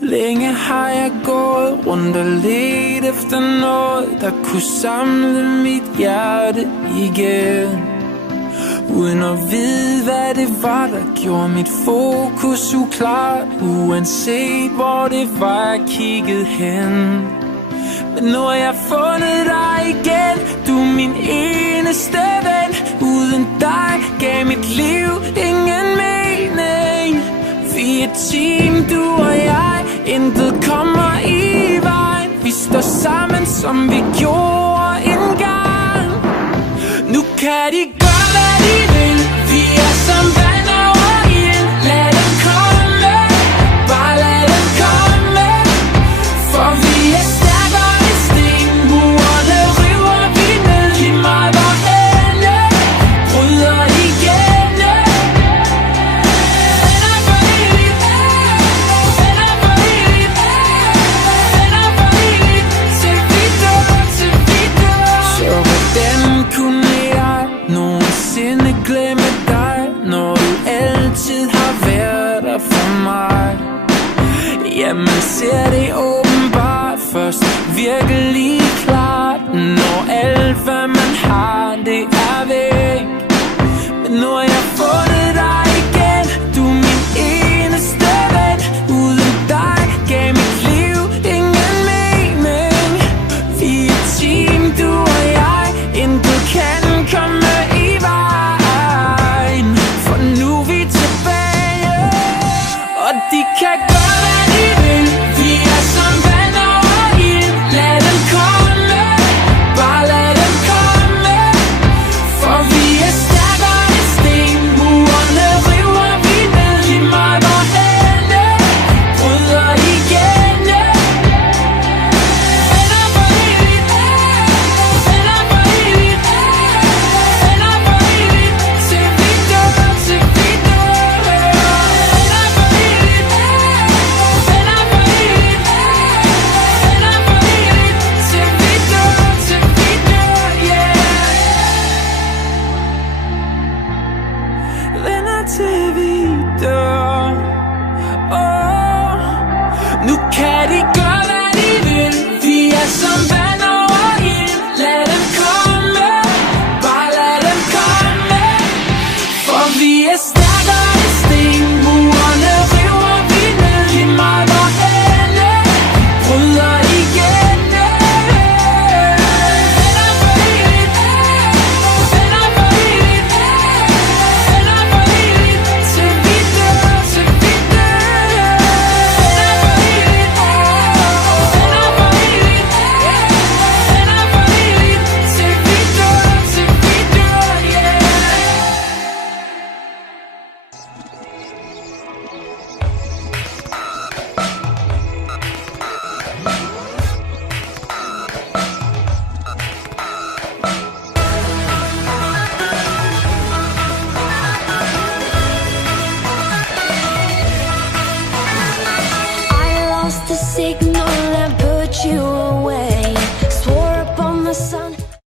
Længe har jeg gået rundt og let efter noget, der kunne samle mit hjerte igen, uden at vide, hvad det var, der gjorde mit fokus uklart. Uanset hvor det var, jeg kiggede hen. Men nu har jeg fundet dig igen. Du er min eneste ven. Uden dig gav mit liv ingen mening. Vi er et team, du og jeg. Intet kommer i vejen. Vi står sammen, som vi gjorde engang. Nu kan de gøre, hvad de vil. Vi er som vand over ild. Lad dem komme, bare lad dem komme. For vi er stærkere end sten. Murene river vi ned. Lige meget hvor ende bryder igen. Venner for evigt, venner for evigt, venner for evigt. Til vi dør, til vi dør. Så hvordan kunne jeg nogensinde glemme dig, når du altid har været der for mig? Jamen ser det åbenbart først virkelig klart, når alt hvad man har, det er væk. Men nu har jeg fundet dig igen. Du er min eneste ven. Uden dig gav mit liv ingen mening. Vi er et team, du og jeg. Intet kan komme i vejen. For nu er vi tilbage, og de kan gøre, hvad de vil. Vi er som vand over ild. Lad dem komme, bare lad dem komme. For vi er stærkere end sten. Murene river vi ned. Lige meget hvor ende bryder igen. Venner for evigt, venner for evigt, venner for evigt. Til vi dør, til vi dør. Venner for evigt, venner for evigt, venner for evigt. Til vi dør, til vi dør, yeah. Venner til vi dør. Nu kan de gøre, hvad de vil. Vi er som vand over ild. Lad dem komme, bare lad dem komme. For vi er